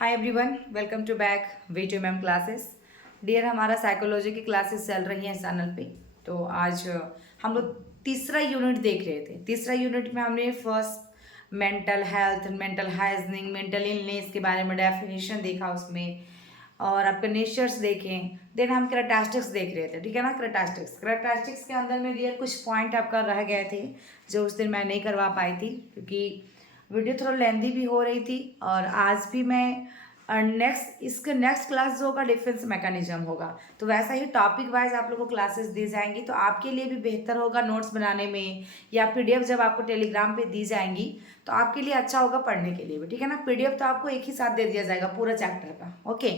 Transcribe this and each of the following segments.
Hi everyone, welcome to back V2MM classes. Dear, हमारा psychology की classes चल रही हैं इस चैनल पे। तो आज हम लोग तीसरा यूनिट देख रहे थे। तीसरा यूनिट में हमने first mental health, mental hygiene, mental illness के बारे में डेफिनेशन देखा उसमें, और आपके नेचर्स देखें। देन हम क्रेटास्टिक्स देख रहे थे, ठीक है ना। क्रेटास्टिक्स के अंदर में डियर कुछ पॉइंट आपका रह गए थे जो उस दिन मैं नहीं करवा पाई थी, क्योंकि वीडियो थोड़ा लेंदी भी हो रही थी। और आज भी मैं इसके नेक्स्ट क्लास जो होगा डिफेंस मैकेनिज्म होगा, तो वैसा ही टॉपिक वाइज आप लोगों को क्लासेस दी जाएंगी, तो आपके लिए भी बेहतर होगा नोट्स बनाने में, या पीडीएफ जब आपको टेलीग्राम पे दी जाएंगी तो आपके लिए अच्छा होगा पढ़ने के लिए भी, ठीक है ना। पीडीएफ तो आपको एक ही साथ दे दिया जाएगा पूरा चैप्टर का। ओके,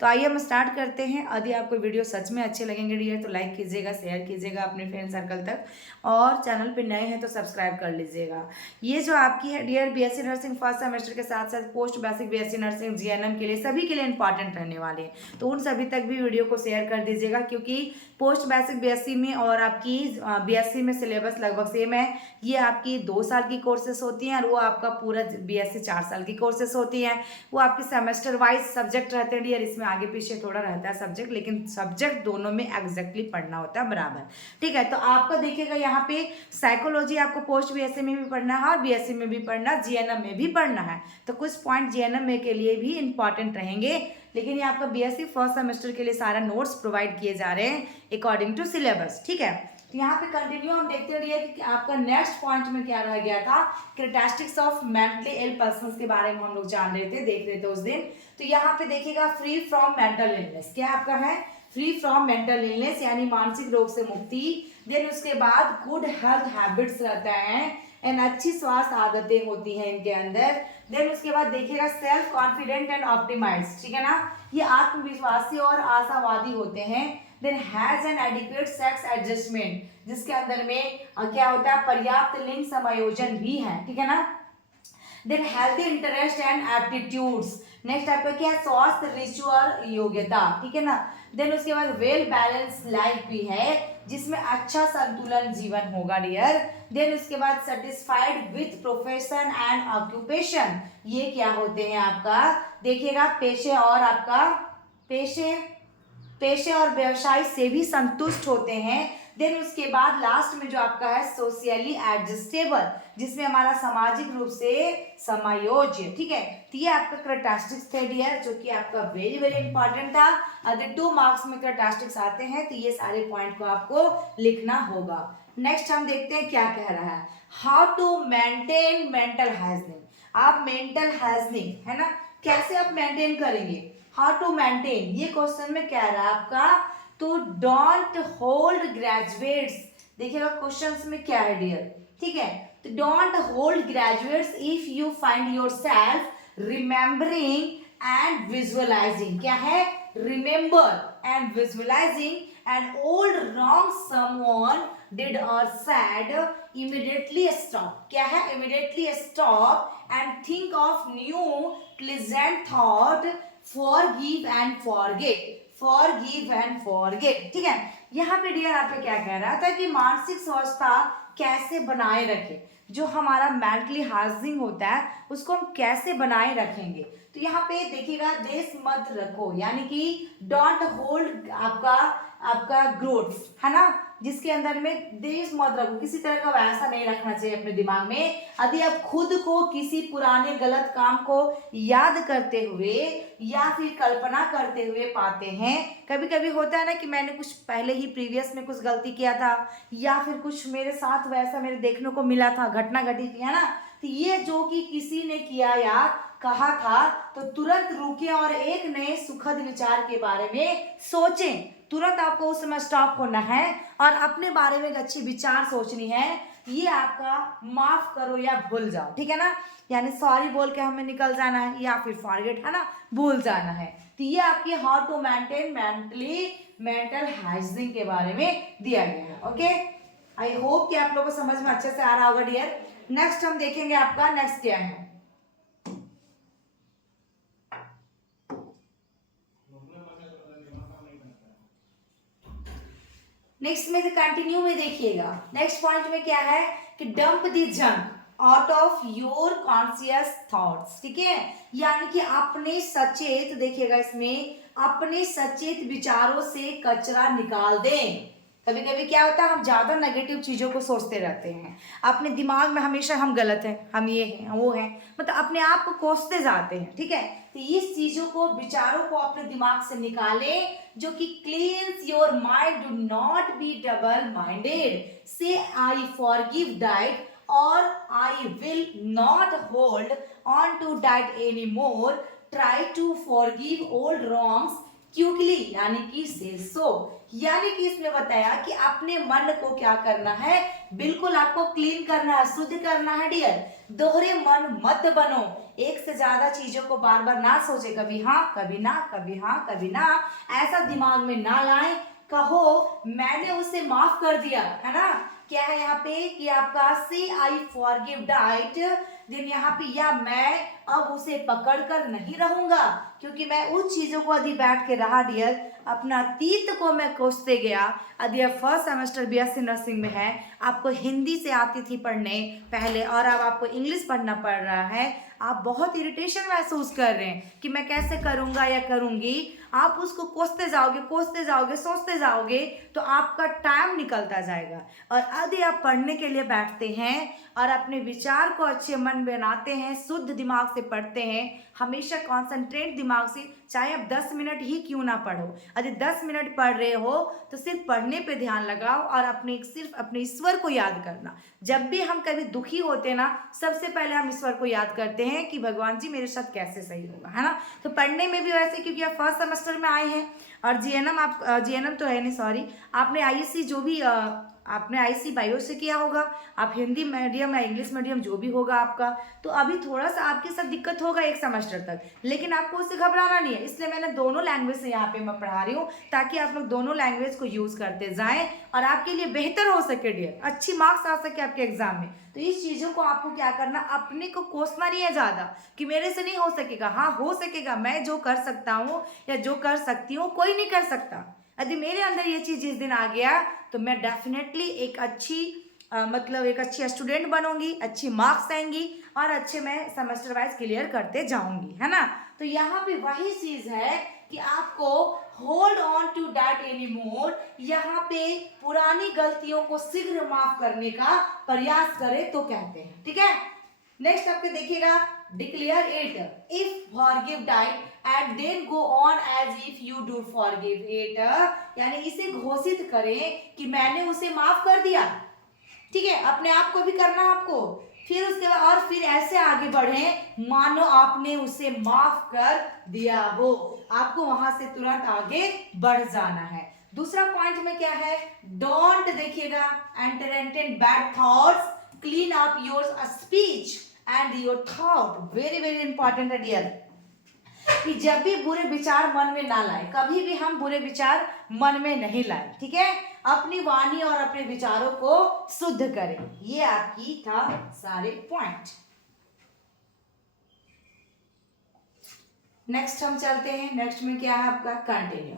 तो आइए हम स्टार्ट करते हैं। यदि आपको वीडियो सच में अच्छे लगेंगे डियर तो लाइक कीजिएगा, शेयर कीजिएगा अपने फ्रेंड सर्कल तक, और चैनल पे नए हैं तो सब्सक्राइब कर लीजिएगा। ये जो आपकी है dear BSc nursing first semester के साथ साथ post basic BSc nursing GNM के लिए सभी के लिए इंपॉर्टेंट रहने वाले हैं, तो उन सभी तक भी वीडियो को शेयर कर दीजिएगा, क्योंकि पोस्ट बेसिक बीएससी में और आपकी बीएससी में सिलेबस लगभग सेम है। ये आपकी 2 साल की कोर्सेस होती हैं, और वो आपका पूरा बीएससी 4 साल की कोर्सेस होती हैं। वो आपके सेमेस्टर वाइज सब्जेक्ट रहते हैं डियर, इसमें आगे पीछे थोड़ा रहता है सब्जेक्ट, लेकिन सब्जेक्ट दोनों में एग्जैक्टली पढ़ना होता है बराबर, ठीक है। तो आपका देखिएगा यहाँ पे साइकोलॉजी आपको पोस्ट बीएससी में भी पढ़ना है और बीएससी में भी पढ़ना, जीएनएम में भी पढ़ना है, तो कुछ पॉइंट जीएनएम में के लिए भी इंपॉर्टेंट रहेंगे। लेकिन ये आपका बीएससी फर्स्ट सेमेस्टर के लिए सारा नोट्स प्रोवाइड किए जा रहे हैं अकॉर्डिंग टू सिलेबस, ठीक है। तो यहाँ पे कंटिन्यू हम देखते रहिए कि आपका नेक्स्ट पॉइंट में क्या रह गया था। क्रेटास्टिक्स ऑफ मेंटली इल पर्सन्स के बारे में हम लोग जान रहे थे, देख रहे थे उस दिन। तो यहाँ पे देखिएगा फ्री फ्रॉम मेंटल इलनेस, क्या आपका है फ्री फ्रॉम मेंटल इलनेस, यानी मानसिक रोग से मुक्ति। देन उसके बाद गुड हेल्थ हैबिट्स रहता है एंड अच्छी स्वास्थ्य आदतें होती हैं इनके अंदर। देन उसके बाद देखिएगा सेल्फ कॉन्फिडेंट एंड ऑप्टिमाइज्ड, ठीक है ना, ये आत्मविश्वासी और आशावादी होते हैं। Then has an adequate sex adjustment, जिसके अंदर में क्या होता है पर्याप्त लिंग समायोजन भी है, ठीक है ना। Then healthy interest and aptitudes, next आपका क्या है स्वास्थ्य रुचि और योग्यता, ठीक है ना। देन उसके बाद वेल बैलेंस लाइफ भी है, जिसमें अच्छा संतुलन जीवन होगा डियर। देन उसके बाद satisfied with profession and occupation, ये क्या होते हैं आपका देखिएगा पेशे और व्यवसाय से भी संतुष्ट होते हैं। देन उसके बाद लास्ट में जो आपका है सोशली एडजस्टेबल, जिसमें हमारा सामाजिक रूप से समायोज्य, ठीक है। तो ये आपका क्रेटास्टिक्स थे डियर, जो कि आपका वेरी वेरी इंपॉर्टेंट था। अगर 2 मार्क्स में क्रेटास्टिक्स आते हैं तो ये सारे पॉइंट को आपको लिखना होगा। नेक्स्ट हम देखते हैं क्या कह रहा है, हाउ टू मेंटेन मेंटल हाइजीनिंग। आप मेंटल हाइजीनिंग है ना, कैसे आप मेंटेन करेंगे, हाउ टू मेंटेन, ये क्वेश्चन में कह रहा है आपका। तो डोंट होल्ड ग्रेजुएट्स, देखिएगा क्वेश्चंस में क्या है डियर, ठीक है। तो don't hold graduates if you find yourself remembering and visualising, क्या है remember and visualising and old wrong someone did और सैड, इमीडिएटली स्टॉप, क्या है immediately stop and think of new pleasant thought, forgive and forget, ठीक है। यहाँ पे dear आपको क्या कह रहा था कि मानसिक स्वास्थ्य कैसे बनाए रखें, जो हमारा मेंटली हाइजीन होता है उसको हम कैसे बनाए रखेंगे। तो यहाँ पे देखिएगा देश मत रखो, यानी कि डोंट होल्ड आपका ग्रोथ है ना, जिसके अंदर में देश मत रखो, किसी तरह का वैसा नहीं रखना चाहिए अपने दिमाग में। यदि आप खुद को किसी पुराने गलत काम को याद करते हुए या फिर कल्पना करते हुए पाते हैं, कभी कभी होता है ना कि मैंने कुछ पहले ही प्रीवियस में कुछ गलती किया था, या फिर कुछ मेरे साथ वैसा मेरे देखने को मिला था, घटना घटी थी, है ना। तो ये जो कि किसी ने किया या कहा था, तो तुरंत रुकें और एक नए सुखद विचार के बारे में सोचें। तुरंत आपको उस समय स्टॉप होना है और अपने बारे में एक अच्छी विचार सोचनी है। ये आपका माफ करो या भूल जाओ, ठीक है ना, यानी सॉरी बोल के हमें निकल जाना है, या फिर फॉरगेट है ना, भूल जाना है। तो ये आपकी how to maintain mental hygiene के बारे में दिया गया है। ओके, आई होप कि आप लोगों को समझ में अच्छे से आ रहा होगा डियर। नेक्स्ट हम देखेंगे आपका नेक्स्ट क्या है। नेक्स्ट में कंटिन्यू में देखिएगा, नेक्स्ट पॉइंट में क्या है कि dump the junk, out of your conscious thoughts, ठीक है, यानी कि अपने सचेत, देखिएगा इसमें, अपने सचेत विचारों से कचरा निकाल दें। कभी कभी क्या होता है, हम ज्यादा नेगेटिव चीजों को सोचते रहते हैं, अपने दिमाग में हमेशा हम गलत हैं, हम ये हैं, वो हैं, मतलब अपने आप को कोसते जाते हैं, ठीक है। तो इस चीजों को, विचारों को अपने दिमाग से निकालें, जो कि cleanse your mind, do not be double minded, say I forgive that और I will not hold on to that any more, try to forgive old wrongs quickly, यानी कि से सो, यानी कि इसमें बताया कि अपने मन को क्या करना है, बिल्कुल आपको क्लीन करना है, शुद्ध करना है डियर। दोहरे मन मत बनो, एक से ज्यादा चीजों को बार बार ना सोचे, कभी हाँ कभी ना, कभी हाँ कभी ना, ऐसा दिमाग में ना लाएं। कहो मैंने उसे माफ कर दिया, है ना, क्या है यहाँ पे कि आपका सी आई फॉरगिव दैट, दिन यहाँ पे, या मैं अब उसे पकड़ कर नहीं रहूंगा, क्योंकि मैं उस चीजों को यदि बैठ के रहा डियर, अपना अतीत को मैं कोसते गया। यदि आप फर्स्ट सेमेस्टर बीएससी नर्सिंग में है, आपको हिंदी से आती थी पढ़ने पहले, और अब आपको इंग्लिश पढ़ना पड़ रहा है, आप बहुत इरिटेशन महसूस कर रहे हैं कि मैं कैसे करूंगा या करूंगी, आप उसको कोसते जाओगे, सोचते जाओगे, तो आपका टाइम निकलता जाएगा। और यदि आप पढ़ने के लिए बैठते हैं और अपने विचार को अच्छे मन बनाते हैं, शुद्ध दिमाग से पढ़ते हैं, हमेशा कॉन्सेंट्रेट दिमाग से, चाहे आप 10 मिनट ही क्यों ना पढ़ो, यदि 10 मिनट पढ़ रहे हो तो सिर्फ पढ़ने पे ध्यान लगाओ और सिर्फ अपने ईश्वर को याद करना। जब भी हम कभी दुखी होते हैं ना, सबसे पहले हम ईश्वर को याद करते हैं कि भगवान जी मेरे साथ कैसे सही होगा, है ना। तो पढ़ने में भी वैसे, क्योंकि आप फर्स्ट सेमेस्टर में आए हैं और जीएनएम, आप जीएनएम तो है नहीं, सॉरी, आपने आईएससी जो भी आपने आईसी बायो से किया होगा, आप हिंदी मीडियम या इंग्लिश मीडियम जो भी होगा आपका, तो अभी थोड़ा सा आपके साथ दिक्कत होगा एक सेमेस्टर तक, लेकिन आपको उससे घबराना नहीं है। इसलिए मैंने दोनों लैंग्वेज से यहाँ पे मैं पढ़ा रही हूँ, ताकि आप लोग दोनों लैंग्वेज को यूज़ करते जाएं और आपके लिए बेहतर हो सके डियर, अच्छी मार्क्स आ सके आपके एग्जाम में। तो इस चीज़ों को आपको क्या करना, अपने को कोसना नहीं है ज़्यादा कि मेरे से नहीं हो सकेगा, हाँ हो सकेगा, मैं जो कर सकता हूँ या जो कर सकती हूँ कोई नहीं कर सकता। यदि मेरे अंदर ये चीज़ जिस दिन आ गया तो मैं डेफिनेटली एक अच्छी मतलब एक अच्छी स्टूडेंट बनूंगी, अच्छी मार्क्स आएंगी और अच्छे मैं सेमेस्टर वाइज क्लियर करते जाऊंगी, है ना। तो यहाँ पे वही चीज़ है कि आपको hold on to that any more, यहाँ पे पुरानी गलतियों को शीघ्र माफ करने का प्रयास करें तो कहते हैं, ठीक है। नेक्स्ट आपके देखिएगा, declare it if forgive that and then go on as if you do forgive it, यानी इसे घोषित करें कि मैंने उसे माफ कर दिया, ठीक है, अपने आप को भी करना है आपको, फिर उसके बाद और फिर ऐसे आगे बढ़े मानो आपने उसे माफ कर दिया हो, आपको वहां से तुरंत आगे बढ़ जाना है। दूसरा पॉइंट में क्या है, डोंट, देखिएगा, entertain bad thoughts, clean up your speech and your thought, very very important है डियर, कि जब भी बुरे विचार मन में ना लाए, कभी भी हम बुरे विचार मन में नहीं लाए, ठीक है, अपनी वाणी और अपने विचारों को शुद्ध करें। ये आपकी था सारे पॉइंट। नेक्स्ट हम चलते हैं, नेक्स्ट में क्या है आपका कंटिन्यू,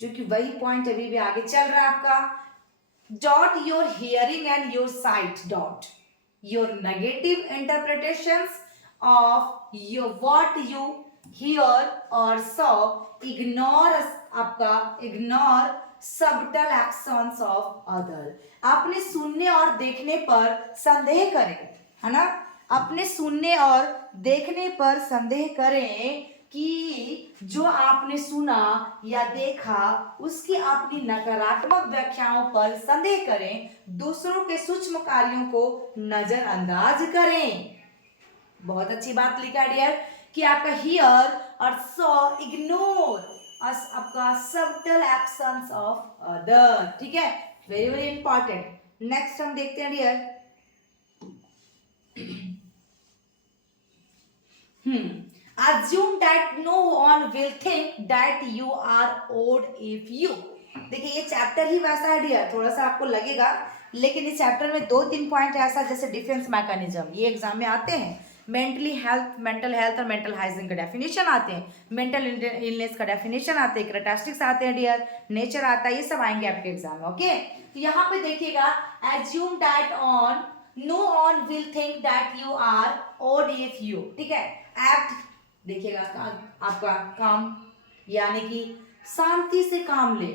जो कि वही पॉइंट अभी भी आगे चल रहा है आपका। Dot your hearing and your site, dot your negative interpretations of your what you here और सॉ, इग्नोर आपका ignore subtle actions of other, अपने सुनने और देखने पर संदेह करें, है ना, अपने सुनने और देखने पर संदेह करें कि जो आपने सुना या देखा उसकी अपनी नकारात्मक व्याख्याओं पर संदेह करें, दूसरों के सूक्ष्म कार्यों को नजरअंदाज करें। बहुत अच्छी बात लिखा डियर कि आपका हियर और सॉ इग्नोर आपका सबटल एक्शंस ऑफ अदर, ठीक है, वेरी वेरी इंपॉर्टेंट। नेक्स्ट हम देखते हैं dear, assume that no one will think that you are odd if you, देखिए ये चैप्टर ही वैसा है डियर, थोड़ा सा आपको लगेगा, लेकिन इस चैप्टर में 2-3 पॉइंट ऐसा, जैसे डिफेंस मैकेनिज्म, ये एग्जाम में आते हैं, मेंटल हेल्थ और मेंटल हाइजीन का डेफिनेशन आते हैं, मेंटल इलनेस का डेफिनेशन आते हैं, कैरेक्टरिस्टिक्स आते हैं डियर, नेचर आता है, ये सब आएंगे आपके एग्जाम में, ओके। तो यहाँ पे देखिएगा, assume that on no on will think that you are odd if you, ठीक है। एक्ट देखिएगा आपका काम, यानी कि शांति से काम ले।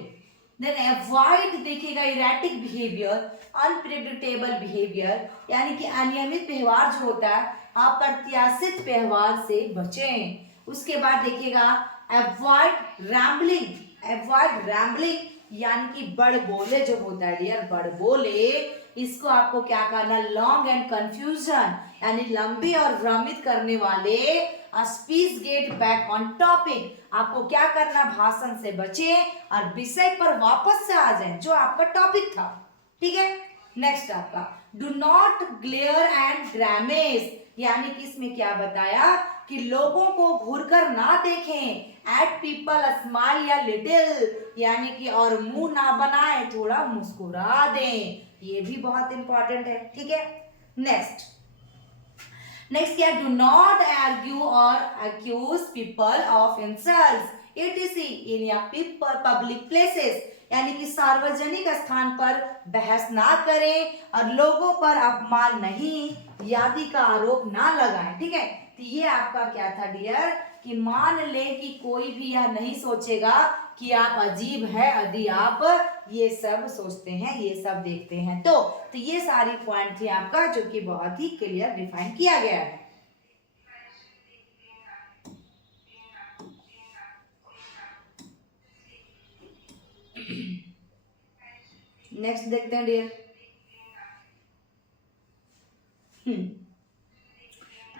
देन अवॉइड देखिएगा इरेटिक बिहेवियर, अनप्रेडिक्टेबल बिहेवियर, यानी कि अनियमित व्यवहार जो होता है, अप्रत्याशित व्यवहार से बचें। उसके बाद देखिएगा अवॉइड रैम्बलिंग, अवॉइड रैम्बलिंग यानी कि बड़बोले जो होता है डियर, बड़बोले, इसको आपको क्या करना, लॉन्ग एंड कंफ्यूजन यानी लंबे और भ्रमित करने वाले speech get back on topic, आपको क्या करना, भाषण से बचें और विषय पर वापस से आ जाएं जो आपका टॉपिक था, ठीक है। नेक्स्ट आपका डू नॉट ग्लेयर एंड ग्रैमेज, यानी कि इसमें क्या बताया कि लोगों को घूरकर ना देखें, एट पीपल स्माइल या लिटिल, यानी कि और मुंह ना बनाए, थोड़ा मुस्कुरा दें, ये भी बहुत इंपॉर्टेंट है, ठीक है। नेक्स्ट क्या, do not argue or accuse people of insult etc in या पब्लिक प्लेसेस, यानी कि सार्वजनिक स्थान पर बहस ना करें और लोगों पर अपमान नहीं, यादी का आरोप ना लगाएं, ठीक है। तो ये आपका क्या था डियर कि मान ले कि कोई भी यह नहीं सोचेगा कि आप अजीब है यदि आप ये सब सोचते हैं, ये सब देखते हैं। तो ये सारी पॉइंट थी आपका जो कि बहुत ही क्लियर डिफाइन किया गया है। नेक्स्ट देखते हैं डियर,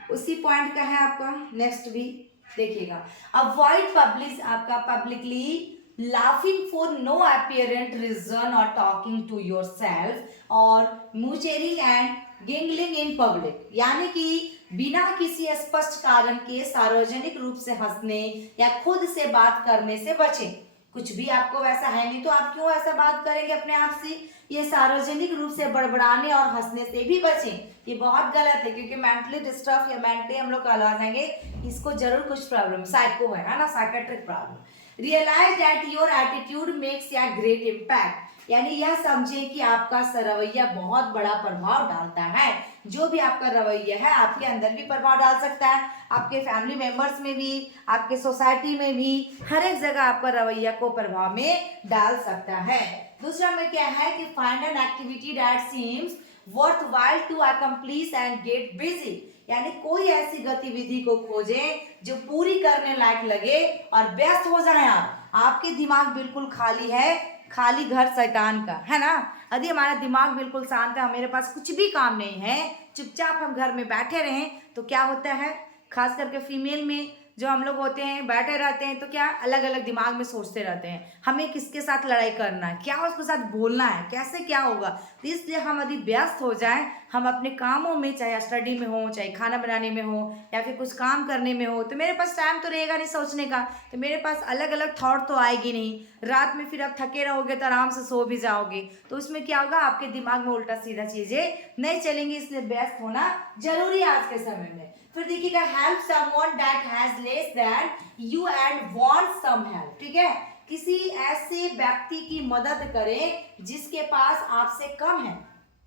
उसी पॉइंट का है आपका नेक्स्ट भी देखिएगा, अवॉइड पब्लिश आपका publicly laughing for no apparent reason और टॉकिंग टू योर सेल्फ और म्यूचरिंग एंड गिंगलिंग इन पब्लिक, यानी कि बिना किसी स्पष्ट कारण के सार्वजनिक रूप से हंसने या खुद से बात करने से बचें। कुछ भी आपको वैसा है नहीं तो आप क्यों ऐसा बात करेंगे अपने आप से। ये सार्वजनिक रूप से बड़बड़ाने और हंसने से भी बचें, ये बहुत गलत है क्योंकि मेंटली डिस्टर्ब या मेंटली हम लोग कहला जाएंगे इसको जरूर कुछ प्रॉब्लम साइको है ना, psychiatric problem. Realise that your attitude makes या ग्रेट इम्पैक्ट, यानी यह समझे कि आपका रवैया बहुत बड़ा प्रभाव डालता है। जो भी आपका रवैया है आपके अंदर भी प्रभाव डाल सकता है, आपके फैमिली मेंबर्स में भी, आपके सोसाइटी में भी, हर एक जगह आपका रवैया को प्रभाव में डाल सकता है। दूसरा में क्या है कि find an activity that seems worthwhile to accomplish and get busy, यानी कोई ऐसी गतिविधि को खोजें जो पूरी करने लायक लगे और व्यस्त हो जाए आप। आपके दिमाग बिल्कुल खाली है, खाली घर शैतान का है ना। यदि हमारा दिमाग बिल्कुल शांत है, मेरे पास कुछ भी काम नहीं है, चुपचाप हम घर में बैठे रहें तो क्या होता है, खास करके फीमेल में जो हम लोग होते हैं बैठे रहते हैं तो क्या अलग अलग दिमाग में सोचते रहते हैं, हमें किसके साथ लड़ाई करना है, क्या उसके साथ बोलना है, कैसे क्या होगा। तो इसलिए हम यदि व्यस्त हो जाएं, हम अपने कामों में, चाहे स्टडी में हो, चाहे खाना बनाने में हो या फिर कुछ काम करने में हो, तो मेरे पास टाइम तो रहेगा नहीं सोचने का, तो मेरे पास अलग अलग थॉट तो आएगी नहीं। रात में फिर आप थके रहोगे तो आराम से सो भी जाओगे, तो उसमें क्या होगा, आपके दिमाग में उल्टा सीधा चीजें नहीं चलेंगी। इसलिए व्यस्त होना जरूरी है आज के समय में। फिर देखिएगा help someone that has less than you and want some help, ठीक है। किसी ऐसे व्यक्ति की मदद करें जिसके पास आपसे कम है,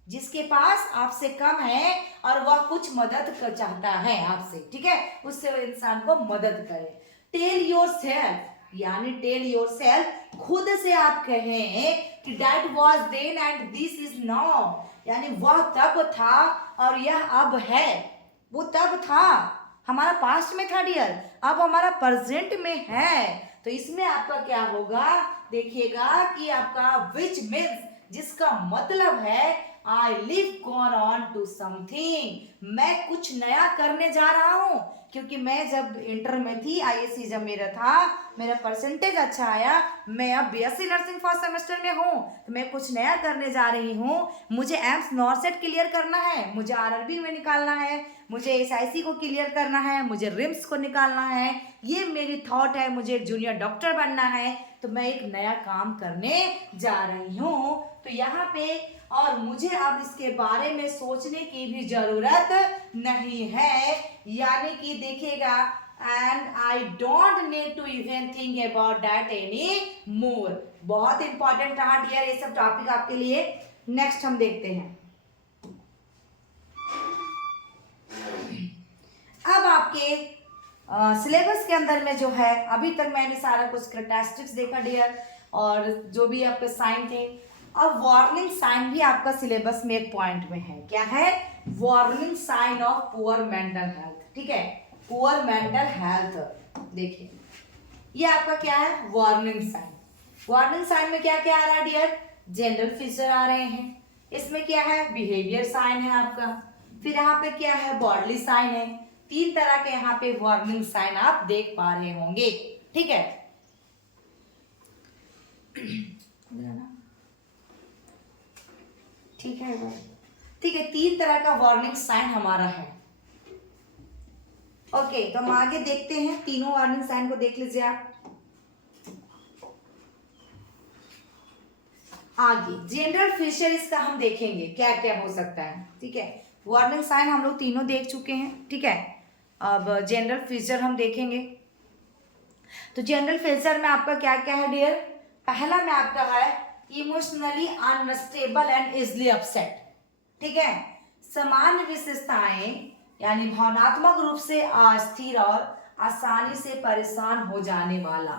जिसके पास आपसे कम है और वह कुछ मदद कर चाहता है आपसे, ठीक है, उससे वो इंसान को मदद करे। टेल योर सेल्फ, यानी टेल योर सेल्फ, खुद से आप कहें कि that was then and this is now, यानी वह तब था और यह अब है। वो तब था, हमारा पास्ट में था डियर, अब हमारा प्रेजेंट में है। तो इसमें आपका क्या होगा, देखिएगा कि आपका विच मीन्स, जिसका मतलब है I live gone on to something, मैं कुछ नया करने जा रहा हूँ। क्योंकि मैं जब इंटर में थी, आईएससी जब मेरा था, मेरा परसेंटेज अच्छा आया, मैं अब बीएससी नर्सिंग फर्स्ट सेमेस्टर में हूँ, तो मैं कुछ नया करने जा रही हूँ। मुझे एम्स नॉर्सेट क्लियर करना है, मुझे आरआरबी में निकालना है, मुझे एसआईसी को क्लियर करना है, मुझे रिम्स को निकालना है, ये मेरी थॉट है, मुझे एक जूनियर डॉक्टर बनना है, तो मैं एक नया काम करने जा रही हूँ। तो यहाँ पे और मुझे अब इसके बारे में सोचने की भी जरूरत नहीं है, यानी कि देखिएगा and I don't need to even think about that any more. बहुत इंपॉर्टेंट रहा डियर ये सब टॉपिक आपके लिए। नेक्स्ट हम देखते हैं, आपके सिलेबस के अंदर में जो है अभी तक मैंने सारा कुछ कैरेक्टरिस्टिक्स देखा डियर, और जो भी आपके साइन थे। अब वार्निंग साइन भी आपका सिलेबस में एक पॉइंट में है। क्या है? Warning sign of poor mental health. ठीक है, पुअर मेंटल हेल्थ। देखिए ये आपका क्या है? Warning sign. वार्निंग साइन में क्या क्या आ रहा है डियर? जनरल फीचर आ रहे हैं। इसमें क्या है? बिहेवियर साइन है आपका। फिर यहाँ पे क्या है? बॉडली साइन है। 3 तरह के यहाँ पे वार्निंग साइन आप देख पा रहे होंगे। ठीक है, ठीक है, ठीक है, 3 तरह का वार्निंग साइन हमारा है। ओके, तो हम आगे देखते हैं, तीनों वार्निंग साइन को देख लीजिए आप। आगे जनरल फीचर इसका हम देखेंगे क्या क्या हो सकता है। ठीक है, वार्निंग साइन हम लोग तीनों देख चुके हैं। ठीक है, अब जनरल फीचर हम देखेंगे। तो जनरल फीचर में आपका क्या क्या है डियर? पहला में आपका है emotionally unstable and easily upset. ठीक है, सामान्य विशेषताएं यानी भावनात्मक रूप से अस्थिर और आसानी से परेशान हो जाने वाला।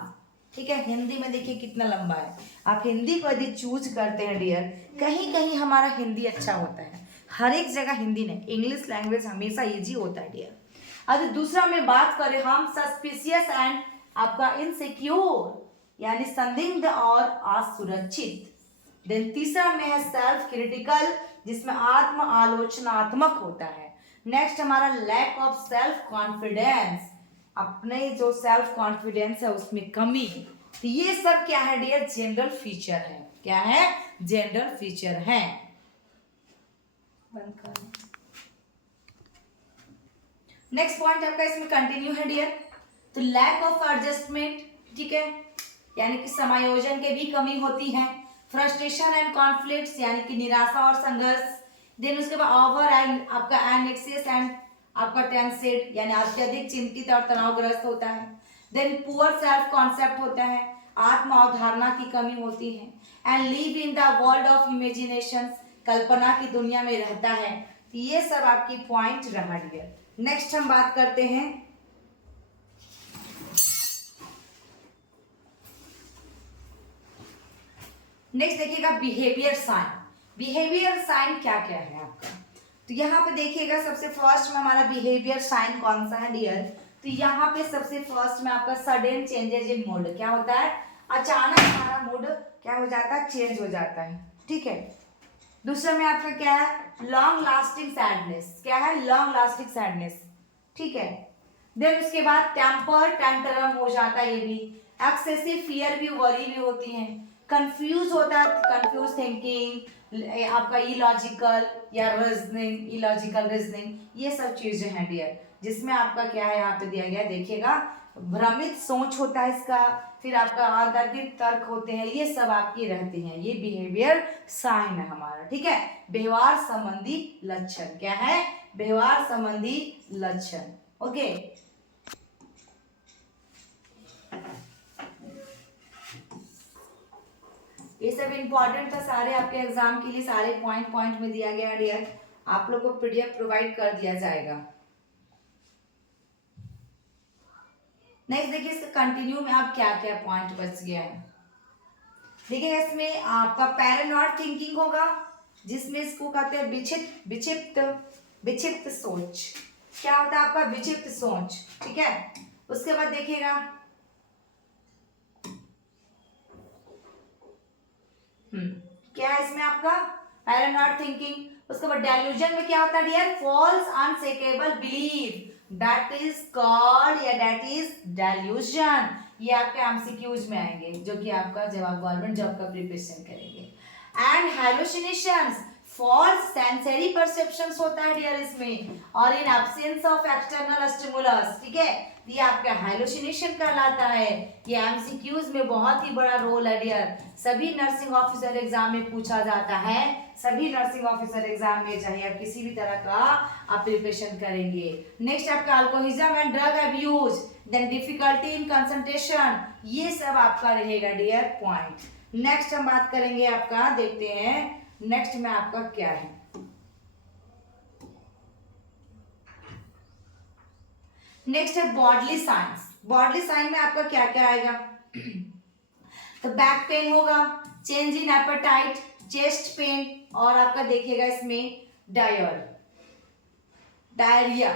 ठीक है, हिंदी में देखिए कितना लंबा है। आप हिंदी को यदि चूज करते हैं डियर, कहीं कहीं हमारा हिंदी अच्छा होता है, हर एक जगह हिंदी नहीं, इंग्लिश लैंग्वेज हमेशा इजी होता है डियर। अब दूसरा में बात करें हम सस्पिशियस एंड आपका इनसिक्योर यानी संदिग्ध और असुरक्षित। देन तीसरा में है सेल्फ क्रिटिकल जिसमें आत्म आलोचनात्मक होता है। नेक्स्ट हमारा लैक ऑफ सेल्फ कॉन्फिडेंस, अपने जो सेल्फ कॉन्फिडेंस है उसमें कमी। तो ये सब क्या है डियर? जनरल फीचर है। क्या है? जनरल फीचर है। नेक्स्ट पॉइंट आपका इसमें कंटिन्यू है डियर। तो लैक ऑफ एडजस्टमेंट, ठीक है, यानी कि समायोजन के भी कमी होती है। फ्रस्ट्रेशन एंड कॉन्फ्लिक्ट्स यानी कि निराशा और संघर्ष। देन उसके बाद ओवर एंड आपका एनेक्सियस एंड आपका टेंसेड यानी अत्यधिक चिंतित और तनावग्रस्त होता है। देन पुअर सेल्फ कॉन्सेप्ट होता है, आत्म अवधारणा की कमी होती है। And live in the world of imaginations, कल्पना की दुनिया में रहता है। तो ये सब आपकी पॉइंट रहा डियर। नेक्स्ट हम बात करते हैं नेक्स्ट देखिएगा बिहेवियर साइन। बिहेवियर साइन क्या क्या है आपका? तो यहाँ पे देखिएगा सबसे फर्स्ट में हमारा बिहेवियर साइन कौन सा है डियर? तो यहाँ पे सबसे फर्स्ट में आपका सडन चेंजेस इन मूड। क्या होता है? अचानक हमारा मूड क्या हो जाता है? चेंज हो जाता है। ठीक है, दूसरा में आपका क्या है? Long lasting sadness. क्या है? Long lasting sadness. ठीक है, देन उसके बाद टेम्पर टेंटरम हो जाता है। ये भी एक्सेसिव फियर भी, वरी भी होती है। कंफ्यूज होता है, कंफ्यूज थिंकिंग, आपका इलॉजिकल या रीजनिंग, इलॉजिकल रीजनिंग, ये सब चीजें हैं डियर, जिसमें आपका क्या है यहाँ पे दिया गया देखिएगा, भ्रमित सोच होता है इसका, फिर आपका आदर्शित तर्क होते हैं, ये सब आपकी रहती हैं। ये बिहेवियर साइन है हमारा। ठीक है, व्यवहार संबंधी लक्षण। क्या है? व्यवहार संबंधी लक्षण। ओके, ये सब इंपॉर्टेंट था सारे आपके एग्जाम के लिए, सारे पॉइंट पॉइंट में दिया गया डियर। आप लोग को पीडीएफ प्रोवाइड कर दिया जाएगा। नेक्स्ट देखिए इसका कंटिन्यू में आप क्या क्या पॉइंट बच गया है। देखिए इसमें आपका पैरानॉइड थिंकिंग होगा, जिसमें इसको कहते हैं विक्षिप्त सोच। क्या होता है आपका? विक्षिप्त सोच। ठीक है, उसके बाद देखिएगा क्या है इसमें आपका? Paranoid thinking. उसके बाद डेल्यूजन में क्या होता है dear? False unshakable belief, that is called या दैट इज डेल्यूजन। ये आपके एमसीक्यूज में आएंगे, जो कि आपका जब आप गवर्नमेंट जॉब का प्रिपरेशन करेंगे। एंड हैलुसिनेशंस, फॉल्स सेंसरी परसेप्शंस होता है डियर इसमें, और in absence of external stimulus. ठीक है, ये आपका हाइलोसिनेशन कहलाता है। ये एमसीक्यूज में बहुत ही बड़ा रोल है डियर। सभी नर्सिंग ऑफिसर एग्जाम में पूछा जाता है। सभी नर्सिंग ऑफिसर एग्जाम में, चाहे आप किसी भी तरह का आप प्रिपरेशन करेंगे। नेक्स्ट आपका alcoholism and drug abuse, then difficulty in concentration, ये सब आपका रहेगा डियर पॉइंट। नेक्स्ट हम बात करेंगे आपका, देखते हैं नेक्स्ट में आपका क्या है। नेक्स्ट है बॉडली साइंस। बॉडली साइन में आपका क्या क्या आएगा? तो बैक पेन होगा, change in appetite, chest pain, और आपका देखिएगा इसमें डायरिया।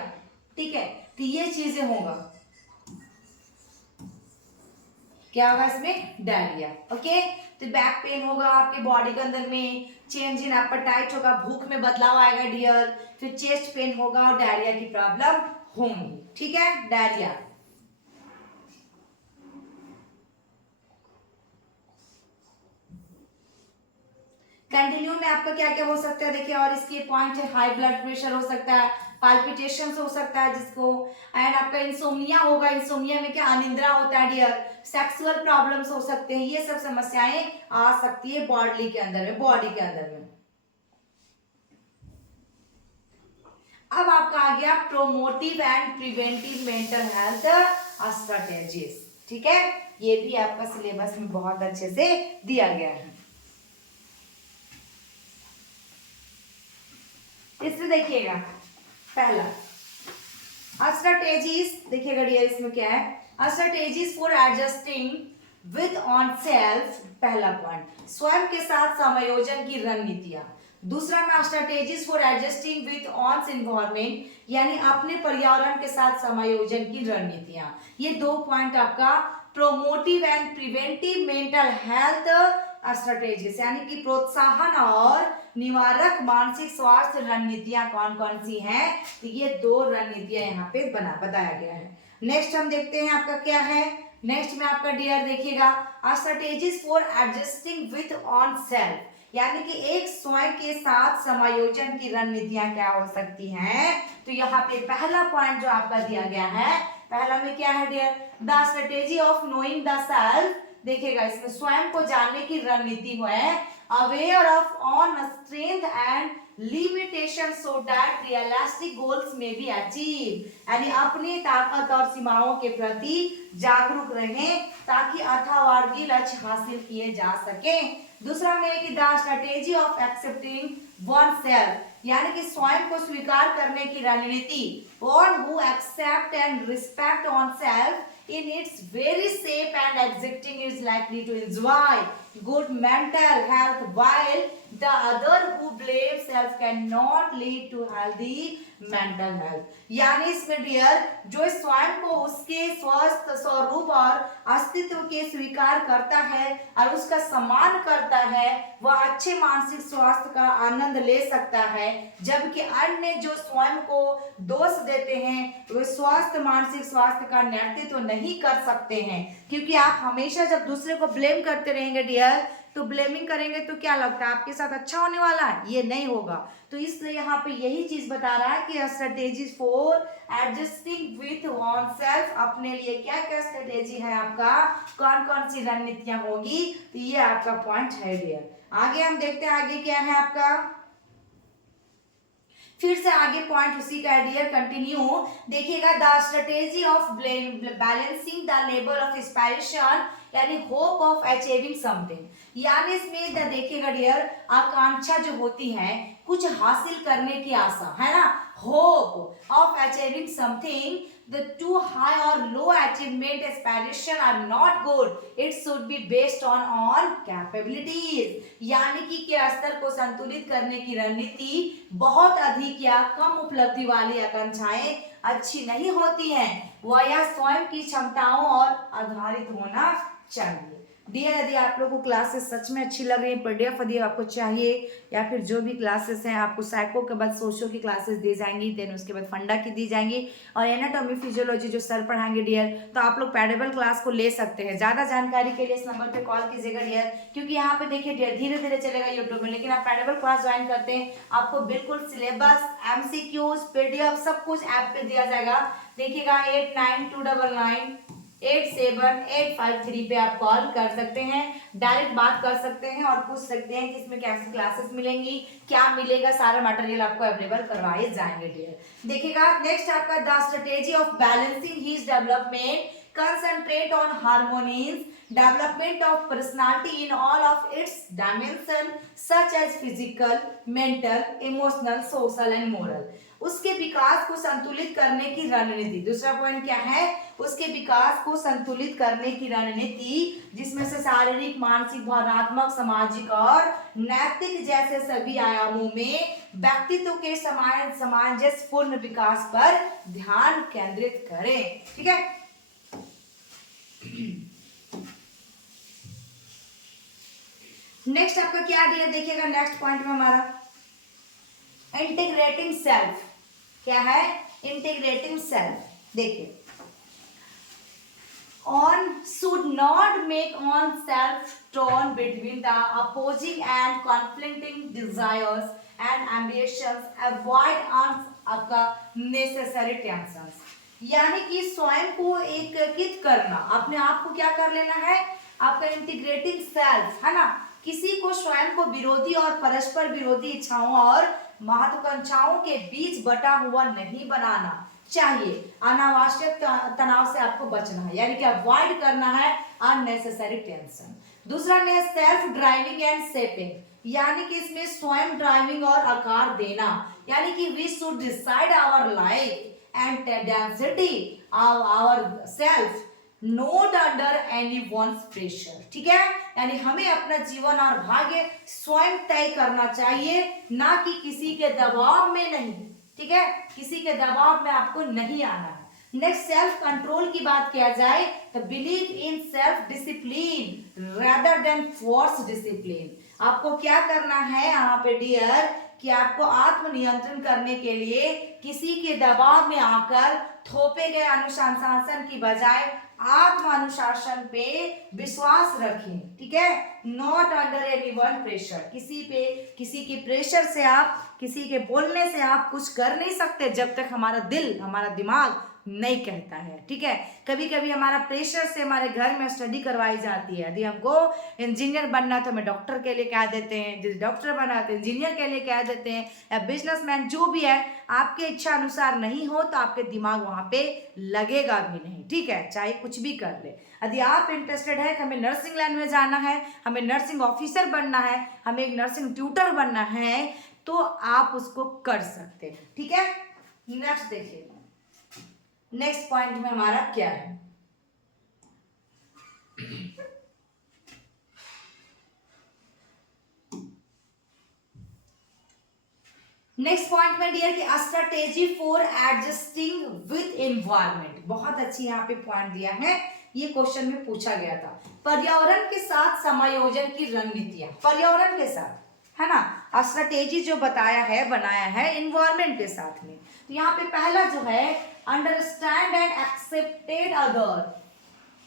ठीक है, तो ये चीजें होगा। क्या होगा इसमें? डायरिया। ओके, तो बैक पेन होगा आपके बॉडी के अंदर में, चेंज इन एपेटाइट होगा, भूख में बदलाव आएगा डियर, फिर चेस्ट पेन होगा और डायरिया की प्रॉब्लम होंगी। ठीक है, डायरिया। कंटिन्यू में आपका क्या क्या हो सकता है देखिए, और इसके पॉइंट है, हाई ब्लड प्रेशर हो सकता है, पाल्पिटेशन हो सकता है जिसको, एंड आपका इंसोम्निया होगा। इंसोम्निया में क्या? अनिद्रा होता है डियर। सेक्सुअल प्रॉब्लम्स हो सकते हैं, ये सब समस्याएं आ सकती है बॉडी के अंदर में, बॉडी के अंदर में। अब आपका आ गया promotive and preventive mental health strategies. ठीक है, ये भी आपका सिलेबस में बहुत अच्छे से दिया गया है। इसमें देखिएगा पहला स्ट्रेटेजीज, देखिएगा डियर इसमें क्या है? Strategies for adjusting with on self. पहला पॉइंट, स्वयं के साथ समायोजन की रणनीतियां। दूसरा में strategies for adjusting with on environment, यानी अपने पर्यावरण के साथ समायोजन की रणनीतियां। ये दो पॉइंट आपका promotive and preventive mental health strategies, यानी कि प्रोत्साहन और निवारक मानसिक स्वास्थ्य रणनीतियां कौन कौन सी हैं? तो ये दो रणनीतियां यहाँ पे बताया गया है। नेक्स्ट हम देखते हैं आपका क्या है। नेक्स्ट में आपका डियर देखिएगा strategies for adjusting with on self, यानी कि एक स्वयं के साथ समायोजन की रणनीतियां क्या हो सकती हैं? तो यहाँ पे पहला पॉइंट जो आपका दिया गया है, पहला में क्या है dear? The strategy of knowing the self. देखिएगा इसमें स्वयं को जानने की रणनीति है, aware of own strength and limitation so that realistic goals may be achieve, यानी अपनी ताकत और सीमाओं के प्रति जागरूक रहें ताकि अर्थावर्गी लक्ष्य हासिल किए जा सके। दूसरा में कि the strategy of accepting oneself, यानी कि स्वयं को स्वीकार करने की रणनीति। One who accept and respect own self in its very shape and existing is likely to enjoy good mental health, while the other who blames self cannot lead to healthy mental health। यानी इसमें dear जो स्वयं को उसके स्वस्थ स्वरूप और अस्तित्व के स्वीकार करता है और उसका सम्मान करता है, वह अच्छे मानसिक स्वास्थ्य का आनंद ले सकता है, जबकि अन्य जो स्वयं को दोष देते हैं वे स्वस्थ मानसिक स्वास्थ्य का नेतृत्व नहीं कर सकते हैं। क्योंकि आप हमेशा जब दूसरे को ब्लेम करते रहेंगे डियर, तो ब्लेमिंग करेंगे तो क्या लगता है आपके साथ अच्छा होने वाला है? ये नहीं होगा। तो इसलिए यहाँ पे यही चीज बता रहा है कि strategies for adjusting with on self, अपने लिए क्या क्या स्ट्रेटेजी है आपका, कौन कौन सी रणनीतियां होगी, तो ये आपका पॉइंट है डियर। आगे हम देखते हैं आगे क्या है आपका, फिर से आगे पॉइंट उसी का डियर कंटिन्यू देखिएगा। The strategy of balancing the level of aspiration, यानी होप ऑफ अचीविंग समथिंग, यानी इसमें देखिएगा डियर आकांक्षा जो होती है कुछ हासिल करने की आशा है ना, hope of achieving something, the too high or low achievement aspiration are not good, it should be based on capabilities, यानी कि के स्तर को संतुलित करने की रणनीति बहुत अधिक या कम उपलब्धि वाली आकांक्षाएं अच्छी नहीं होती हैं, वह यह स्वयं की क्षमताओं और आधारित होना चाहिए। डियर यदि आप लोगों को क्लासेस सच में अच्छी लग रही है, पीडीएफ यदि आपको चाहिए या फिर जो भी क्लासेस हैं आपको साइको के बाद सोशो की क्लासेस दी जाएंगी, देन उसके बाद फंडा की दी जाएंगी, और एनाटॉमी फिजियोलॉजी जो सर पढ़ाएंगे डियर, तो आप लोग पैडेबल क्लास को ले सकते हैं। ज़्यादा जानकारी के लिए इस नंबर पर कॉल कीजिएगा डियर, क्योंकि यहाँ पे देखिए डियर धीरे धीरे चलेगा यूट्यूब में, लेकिन आप पैडेबल क्लास ज्वाइन करते हैं आपको बिल्कुल सिलेबस, MCQs, PDF सब कुछ ऐप पे दिया जाएगा। देखिएगा 8929998785 पे आप कॉल कर सकते हैं, डायरेक्ट बात कर सकते हैं और पूछ सकते हैं कि इसमें कैसी क्लासेस मिलेंगी, क्या मिलेगा, सारा मटेरियल आपको अवेलेबल करवाए जाएंगे डियर। देखिएगा नेक्स्ट आपका the strategy of balancing his development, concentrate on harmonies, development of personality in all of its dimensions such as physical, mental, emotional, social and moral। उसके विकास को संतुलित करने की रणनीति। दूसरा पॉइंट क्या है, उसके विकास को संतुलित करने की रणनीति, जिसमें से शारीरिक, मानसिक, भावनात्मक, सामाजिक और नैतिक जैसे सभी आयामों में व्यक्तित्व के सामंजस्यपूर्ण विकास पर ध्यान केंद्रित करें। ठीक है, नेक्स्ट आपका क्या दिया देखिएगा, नेक्स्ट पॉइंट में हमारा इंटीग्रेटिंग सेल्फ क्या है, इंटीग्रेटिंग सेल्फ। देखिए, on should not make oneself torn between the opposing and conflicting desires and ambitions, avoid आपका necessary tensions। यानी कि स्वयं को एकीकृत करना, अपने आप को क्या कर लेना है, आपका इंटीग्रेटिंग सेल्फ है ना, किसी को स्वयं को विरोधी और परस्पर विरोधी इच्छाओं और महत्वाकांक्षाओं के बीच बटा हुआ नहीं बनाना चाहिए। अनावश्यक तनाव से आपको बचना है, यानी कि अवॉइड करना है अननेसेसरी टेंशन। दूसरा ने सेल्फ ड्राइविंग एंड शेपिंग, यानी कि इसमें स्वयं ड्राइविंग और आकार देना, यानी कि we should decide our life and destiny our self not under any one's pressure. ठीक है, यानी हमें अपना जीवन और भाग्य स्वयं तय करना चाहिए, ना कि किसी के दबाव में नहीं। ठीक है, किसी के दबाव में आपको नहीं आना है। नेक्स्ट, सेल्फ कंट्रोल की बात किया जाए तो believe in self discipline rather than force discipline. आपको क्या करना है यहाँ पे डियर, कि आपको आत्मनियंत्रण करने के लिए किसी के दबाव में आकर थोपे गए अनुशासन की बजाय आत्म अनुशासन पे विश्वास रखें। ठीक है, not under any one pressure, किसी के प्रेशर से आप, किसी के बोलने से आप कुछ कर नहीं सकते जब तक हमारा दिल, हमारा दिमाग नहीं कहता है। ठीक है, कभी कभी हमारा प्रेशर से हमारे घर में स्टडी करवाई जाती है, यदि हमको इंजीनियर बनना तो हमें डॉक्टर के लिए कह देते हैं, जिस डॉक्टर बना तो इंजीनियर के लिए कह देते हैं, या बिजनेसमैन, जो भी है, आपके इच्छा अनुसार नहीं हो तो आपके दिमाग वहां पे लगेगा भी नहीं। ठीक है, चाहे कुछ भी कर ले। यदि आप इंटरेस्टेड है कि हमें नर्सिंग लाइन में जाना है, हमें नर्सिंग ऑफिसर बनना है, हमें एक नर्सिंग ट्यूटर बनना है, तो आप उसको कर सकते हैं। ठीक है, नेक्स्ट देखिए, नेक्स्ट पॉइंट में हमारा क्या है, नेक्स्ट पॉइंट में डियर की strategy for adjusting with environment. बहुत अच्छी यहाँ पे पॉइंट दिया है, ये क्वेश्चन में पूछा गया था। पर्यावरण के साथ समायोजन की रणनीतियां, पर्यावरण के साथ है ना, स्ट्रेटेजी जो बताया है, बनाया है एनवायरनमेंट के साथ में। तो यहाँ पे पहला जो है, अंडरस्टैंड एंड एक्सेप्टेड अदर,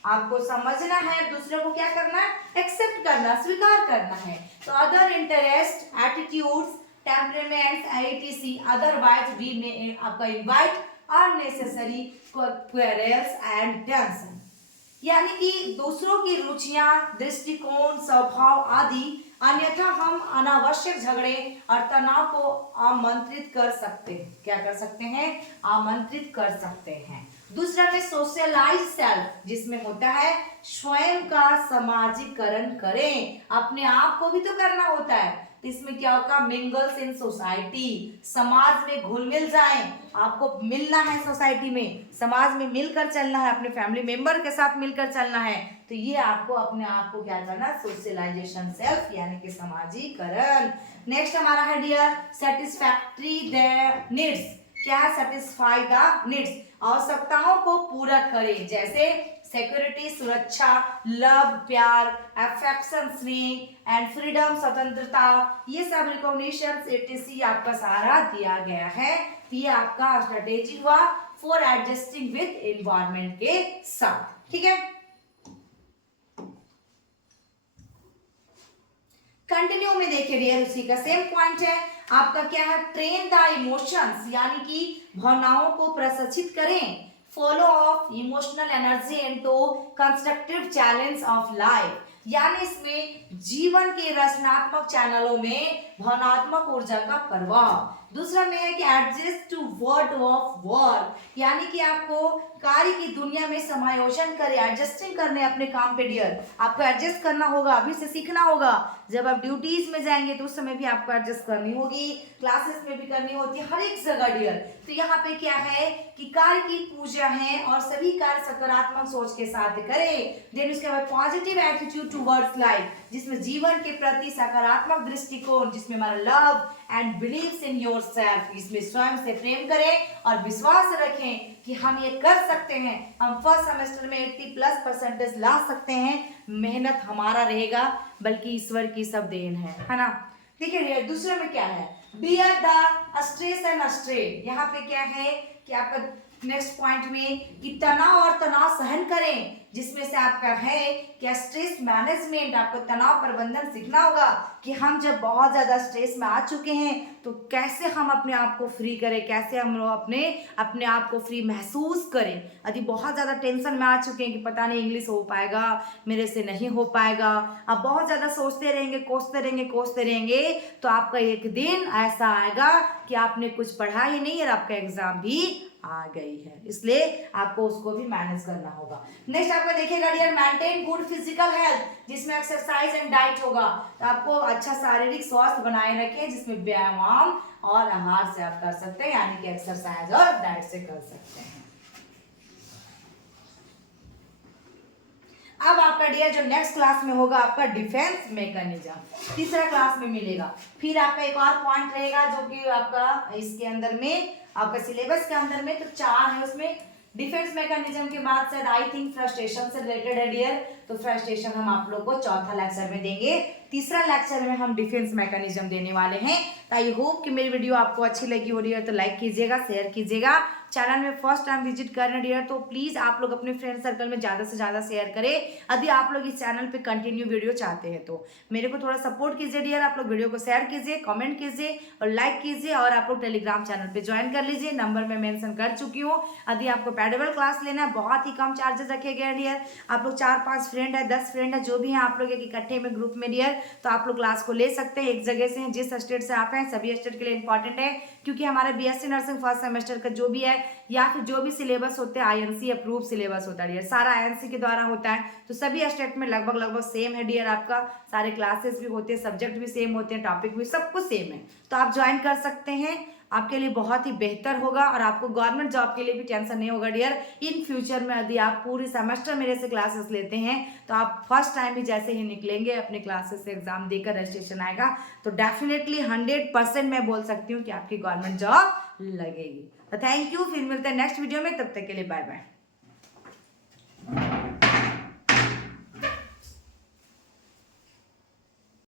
आपको समझना है, दूसरे को क्या करना है, एक्सेप्ट करना, स्वीकार करना है। तो other interest, attitudes, temperaments, etc, otherwise we may आपका invite unnecessary quarrels and tension, यानी कि दूसरों की रुचियां, दृष्टिकोण, स्वभाव आदि, अन्यथा हम अनावश्यक झगड़े और तनाव को आमंत्रित कर सकते हैं। क्या कर सकते हैं, आमंत्रित कर सकते हैं। दूसरा में सोशलाइज सेल्फ, जिसमें होता है स्वयं का समाजीकरण करें, अपने आप को भी तो करना होता है। तो इसमें क्या होगा, मिंगल्स इन सोसाइटी, समाज में घुल मिल जाएं, आपको मिलना है सोसाइटी में, समाज में मिलकर चलना है, अपने फैमिली मेंबर के साथ मिलकर चलना है। तो ये आपको अपने आप को क्या करना, सोशलाइजेशन सेल्फ, यानी कि समाजीकरण। नेक्स्ट हमारा है डियर सेटिस्फैक्टरी द नीड्स, क्या है, सेटिस्फाई द नीड्स, आवश्यकताओं को पूरा करें, जैसे सिक्योरिटी, सुरक्षा, लव, प्यार, अफेक्शन, स्नेह एंड फ्रीडम, स्वतंत्रता, ये सब रिकॉग्निशन etc आपका सारा दिया गया है। तो ये आपका स्ट्रेटेजी हुआ फॉर एडजस्टिंग विद एनवायरनमेंट के साथ। ठीक है, कंटिन्यू में देखिए डियर, उसी का सेम पॉइंट है आपका, क्या है, ट्रेन द इमोशंस, यानी कि भावनाओं को प्रशिक्षित करें, follow of emotional energy into constructive challenge of life, यानी इसमें जीवन के रचनात्मक चैनलों में भावनात्मक ऊर्जा का प्रवाह, दूसरा में है कि adjust to world of work, यानी कि आपको कार्य की दुनिया में समायोजन करे, एडजस्टिंग करने अपने काम पे डियर, आपको एडजस्ट करना होगा, अभी से सीखना होगा। जब आप ड्यूटीज में जाएंगे तो उस समय भी आपको एडजस्ट करनी होगी, क्लासेस में भी करनी होती है, हर एक जगह डियर। तो यहाँ पे क्या है कि कार्य की पूजा है और सभी कार्य सकारात्मक सोच के साथ करें। देन उसके बाद पॉजिटिव एटीट्यूड टुवर्ड्स लाइफ, जिसमें जीवन के प्रति सकारात्मक दृष्टिकोण, जिसमें हमारा love and believes in yourself, इसमें स्वयं से प्रेम करें और विश्वास रखें कि हम ये कर सकते हैं, हम फर्स्ट सेमेस्टर में 80+ % ला सकते हैं। मेहनत हमारा रहेगा, बल्कि ईश्वर की सब देन है ना। देखिए दूसरे में क्या है, bear the stress and strain, यहाँ पे क्या है कि आपका नेक्स्ट पॉइंट में कि तनाव और तनाव सहन करें, जिसमें से आपका है कि स्ट्रेस मैनेजमेंट, आपको तनाव प्रबंधन सीखना होगा कि हम जब बहुत ज्यादा स्ट्रेस में आ चुके हैं तो कैसे हम अपने आप को फ्री करें, कैसे हम लोग अपने आप को फ्री महसूस करें। यदि बहुत ज्यादा टेंशन में आ चुके हैं कि पता नहीं इंग्लिश हो पाएगा, मेरे से नहीं हो पाएगा, अब बहुत ज्यादा सोचते रहेंगे, कोसते रहेंगे, तो आपका एक दिन ऐसा आएगा कि आपने कुछ पढ़ा ही नहीं और आपका एग्जाम भी आ गई है, इसलिए आपको उसको भी मैनेज करना होगा। नेक्स्ट आपको देखिएगा dear, maintain good physical health, जिसमें एक्सरसाइज एंड डाइट होगा। तो आपको अच्छा शारीरिक स्वास्थ्य बनाए रखें, जिसमें व्यायाम और आहार से आप कर सकते हैं, यानी कि एक्सरसाइज और डाइट से कर सकते हैं। अब आपका डियर जो नेक्स्ट क्लास में होगा आपका डिफेंस मैकेनिज्म, तीसरा क्लास में मिलेगा। फिर आपका एक और पॉइंट रहेगा जो कि आपका इसके अंदर में आपका सिलेबस के अंदर में तो 4 है, उसमें डिफेंस मैकेनिज्म के बाद सर आई थिंक फ्रस्ट्रेशन से रिलेटेड है डियर, तो फ्रस्ट्रेशन हम आप लोग को चौथा लेक्चर में देंगे। तीसरा लेक्चर में हम डिफेंस मैकेनिज्म देने वाले हैं। आई होप कि मेरी वीडियो आपको अच्छी लगी हो रही है तो लाइक कीजिएगा, शेयर कीजिएगा। चैनल में फर्स्ट टाइम विजिट कर रहे हैं डियर तो प्लीज आप लोग अपने फ्रेंड सर्कल में ज्यादा से ज्यादा शेयर करें। यदि आप लोग इस चैनल पे कंटिन्यू वीडियो चाहते हैं तो मेरे को थोड़ा सपोर्ट कीजिए डियर, आप लोग वीडियो को शेयर कीजिए, कमेंट कीजिए और लाइक कीजिए, और आप लोग टेलीग्राम चैनल पे ज्वाइन कर लीजिए, नंबर में मेंशन कर चुकी हूँ। यदि आपको पेडेबल क्लास लेना है, बहुत ही कम चार्जेस रखे गए डियर, आप लोग 4-5 फ्रेंड है, 10 फ्रेंड है, जो भी है आप लोग एक इकट्ठे में ग्रुप में डियर, तो आप लोग क्लास को ले सकते हैं। एक जगह से जिस स्टेट से आप हैं, सभी स्टेट के लिए इंपॉर्टेंट है, क्योंकि हमारे बीएससी नर्सिंग फर्स्ट सेमेस्टर का जो भी है या फिर जो भी सिलेबस होते हैं आईएनसी अप्रूव सिलेबस होता है डियर, सारा आईएनसी के द्वारा होता है, तो सभी स्टेट में लगभग सेम है डियर। आपका सारे क्लासेस भी होते हैं, सब्जेक्ट भी सेम होते हैं, टॉपिक भी सब कुछ सेम है, तो आप ज्वाइन कर सकते हैं। आपके लिए बहुत ही बेहतर होगा और आपको गवर्नमेंट जॉब के लिए भी टेंशन नहीं होगा डियर। इन फ्यूचर में यदि आप पूरी सेमेस्टर मेरे से क्लासेस लेते हैं तो आप फर्स्ट टाइम भी जैसे ही निकलेंगे अपने क्लासेस से एग्जाम देकर रजिस्ट्रेशन आएगा तो डेफिनेटली 100% मैं बोल सकती हूँ कि आपकी गवर्नमेंट जॉब लगेगी। तो थैंक यू, फिर मिलते हैं नेक्स्ट वीडियो में, तब तक के लिए बाय बाय।